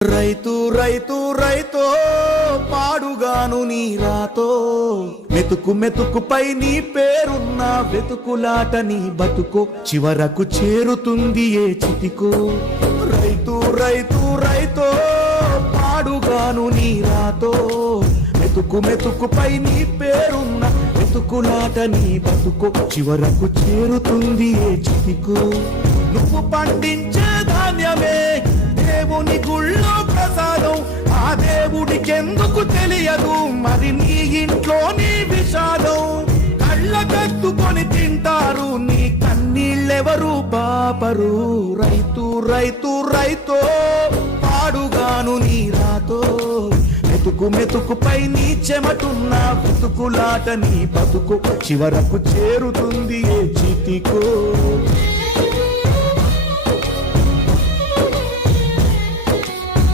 రైతు రైతు రైతో పాడుగాను నీ రాతో మెతుకు మెతుకుపై నీ పేరున్న వెతుకులాట నీ బతుకో చివరకు చేరుతుంది ఏ చితికో. రైతు రైతు రైతో పాడుగాను నీ రాతో మెతుకు మెతుకుపై నీ పేరున్న వెతుకులాట నీ బతుకో చివరకు చేరుతుంది ఏ చితికో. నువ్వు పండించే ధాన్యమే దేవుని గుళ్ళో ప్రసాదం, ఆ దేవుడికెందుకు తెలియదు మరి నీ ఇంట్లో నీ విషాదం. కళ్ళ కత్తుకొని తింటారు నీ కన్నీళ్ళెవరు పాపరు. రైతు రైతు రైతో పాడుగాను నీ రాతో మెతుకు మెతుకుపై నీ చెమటున్న బతుకులాట నీ బతుకు చివరకు చేరుతుంది ఏ చితికో.